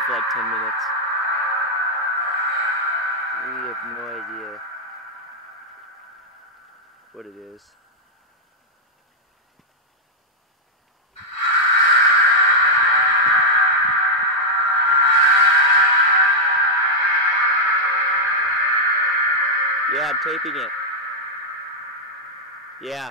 going for like 10 minutes. We have no idea what it is. Yeah, I'm taping it. Yeah.